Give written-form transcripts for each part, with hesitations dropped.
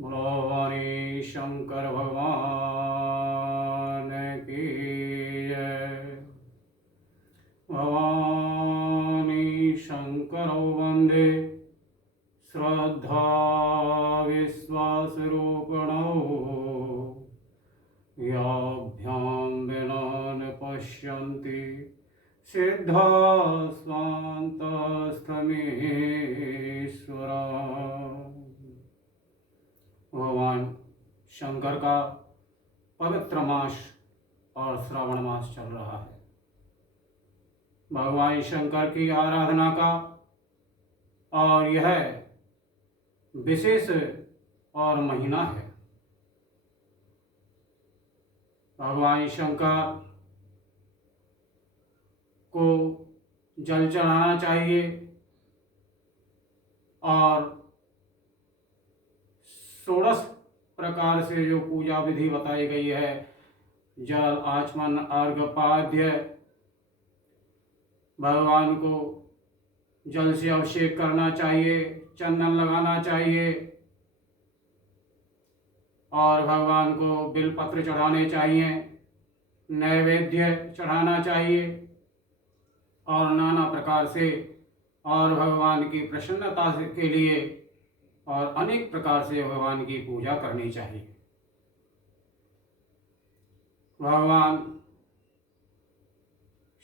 बोलो भवानी शंकर भगवान की जय। भवानी शंकरौ वंदे श्रद्धा विश्वासरूपिणौ याभ्यां विना न पश्यन्ति सिद्धा स्वान्तस्थमेश्वरा। भगवान शंकर का पवित्र मास और श्रावण मास चल रहा है। भगवान शंकर की आराधना का और यह विशेष और महीना है। भगवान शंकर को जल चढ़ाना चाहिए और 16 प्रकार से जो पूजा विधि बताई गई है, जल आचमन अर्घ्य पाद्य, भगवान को जल से अभिषेक करना चाहिए, चंदन लगाना चाहिए और भगवान को बिलपत्र चढ़ाने चाहिए, नैवेद्य चढ़ाना चाहिए और नाना प्रकार से और भगवान की प्रसन्नता के लिए और अनेक प्रकार से भगवान की पूजा करनी चाहिए। भगवान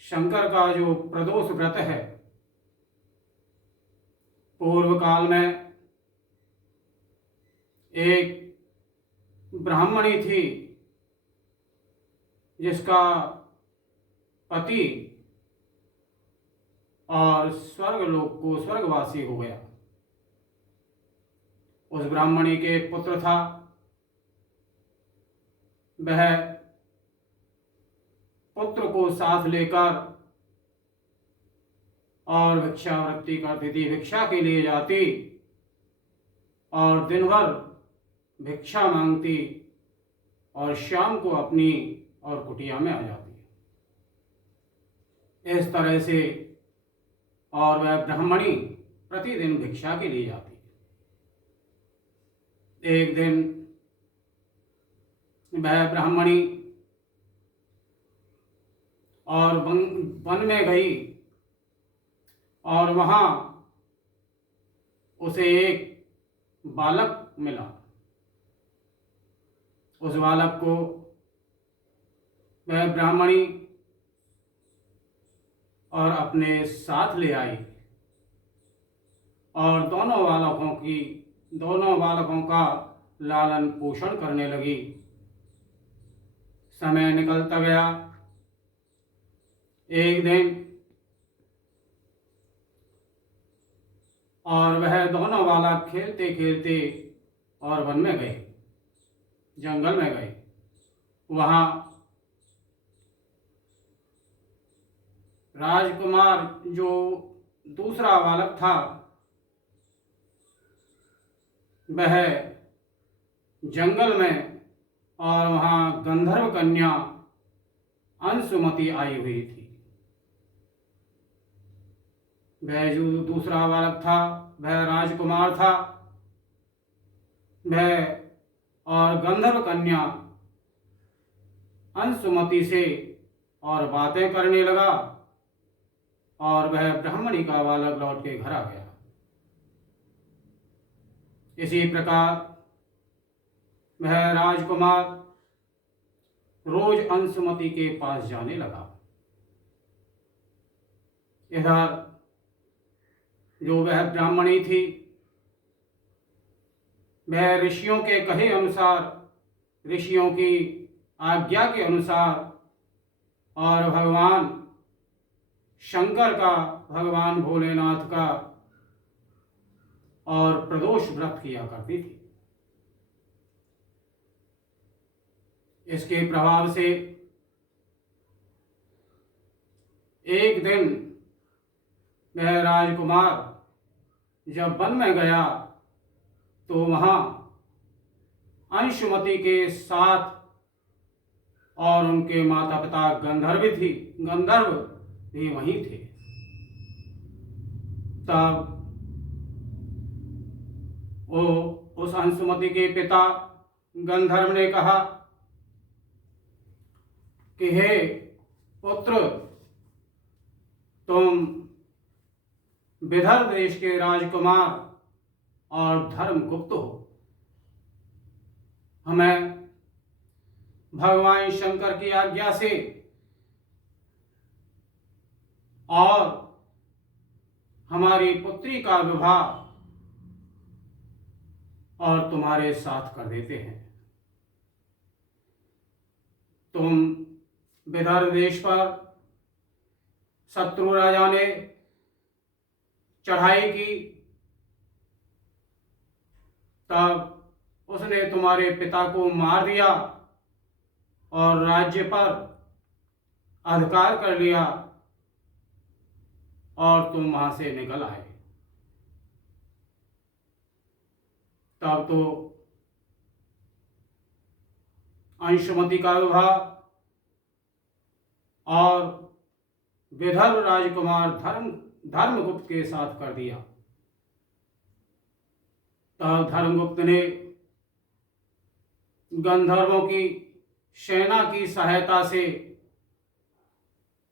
शंकर का जो प्रदोष व्रत है, पूर्व काल में एक ब्राह्मणी थी जिसका पति और स्वर्गलोक को स्वर्गवासी हो गया। उस ब्राह्मणी के एक पुत्र था। वह पुत्र को साथ लेकर और भिक्षावृत्ति करती थी, भिक्षा के लिए जाती और दिन भर भिक्षा मांगती और शाम को अपनी और कुटिया में आ जाती। इस तरह से और वह ब्राह्मणी प्रतिदिन भिक्षा के लिए जाती। एक दिन वह ब्राह्मणी और वन में गई और वहां उसे एक बालक मिला। उस बालक को वह ब्राह्मणी और अपने साथ ले आई और दोनों बालकों का लालन पोषण करने लगी। समय निकलता गया। एक दिन और वह दोनों बालक खेलते खेलते और वन में गए, जंगल में गए। वहां राजकुमार जो दूसरा बालक था, वह जंगल में और वहां गंधर्व कन्या अंशुमति आई हुई थी। वह जो दूसरा बालक था वह राजकुमार था। वह और गंधर्व कन्या अंशुमति से और बातें करने लगा और वह ब्राह्मणी का बालक लौट के घर आ गया। इसी प्रकार वह राजकुमार रोज अंशुमति के पास जाने लगा। इधर जो वह ब्राह्मणी थी, वह ऋषियों के कहे अनुसार, ऋषियों की आज्ञा के अनुसार और भगवान शंकर का, भगवान भोलेनाथ का और प्रदोष व्रत किया करती थी। इसके प्रभाव से एक दिन वह राजकुमार जब वन में गया तो वहां अंशुमति के साथ और उनके माता पिता गंधर्व भी वहीं थे। तब वो उस अंशुमति के पिता गंधर्व ने कहा कि हे पुत्र, तुम विदर्भ देश के राजकुमार और धर्मगुप्त हो। हमें भगवान शंकर की आज्ञा से और हमारी पुत्री का विवाह और तुम्हारे साथ कर देते हैं। तुम विदर्भ देश पर शत्रु राजा ने चढ़ाई की, तब उसने तुम्हारे पिता को मार दिया और राज्य पर अधिकार कर लिया और तुम वहां से निकल आए। तब तो अंशुमति का विवाह और विदर्भ राजकुमार धर्मगुप्त के साथ कर दिया। तब धर्मगुप्त ने गंधर्वों की सेना की सहायता से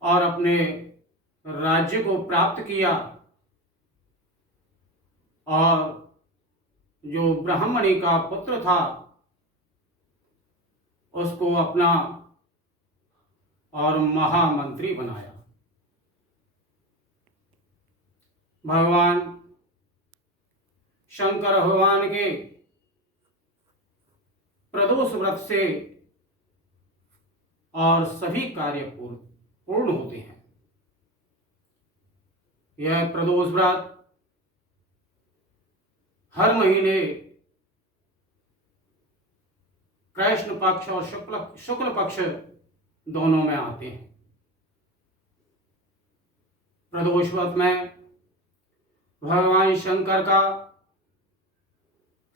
और अपने राज्य को प्राप्त किया और जो ब्राह्मणी का पुत्र था उसको अपना और महामंत्री बनाया। भगवान शंकर भगवान के प्रदोष व्रत से और सभी कार्य पूर्ण होते हैं। यह प्रदोष व्रत हर महीने कृष्ण पक्ष और शुक्ल पक्ष दोनों में आते हैं। प्रदोष व्रत में भगवान शंकर का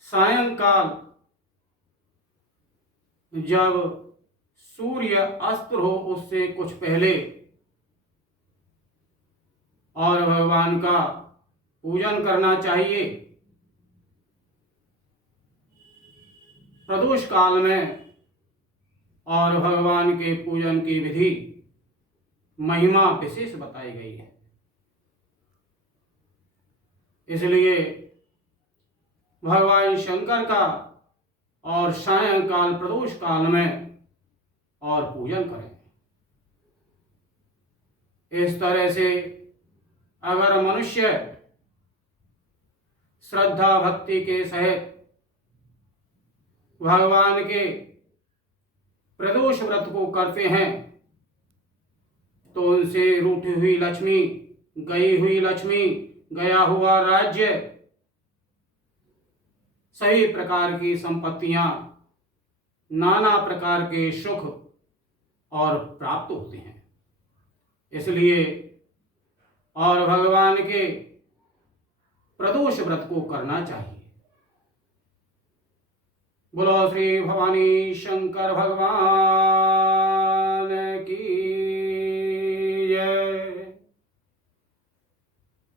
सायंकाल जब सूर्य अस्त हो उससे कुछ पहले और भगवान का पूजन करना चाहिए। प्रदोष काल में और भगवान के पूजन की विधि महिमा विशेष बताई गई है। इसलिए भगवान शंकर का और सायंकाल प्रदोष काल में और पूजन करें। इस तरह से अगर मनुष्य श्रद्धा भक्ति के सहित भगवान के प्रदोष व्रत को करते हैं तो उनसे रूठी हुई लक्ष्मी, गई हुई लक्ष्मी, गया हुआ राज्य, सभी प्रकार की संपत्तियां, नाना प्रकार के सुख और प्राप्त होते हैं। इसलिए और भगवान के प्रदोष व्रत को करना चाहिए। बोलो श्री भवानी शंकर भगवान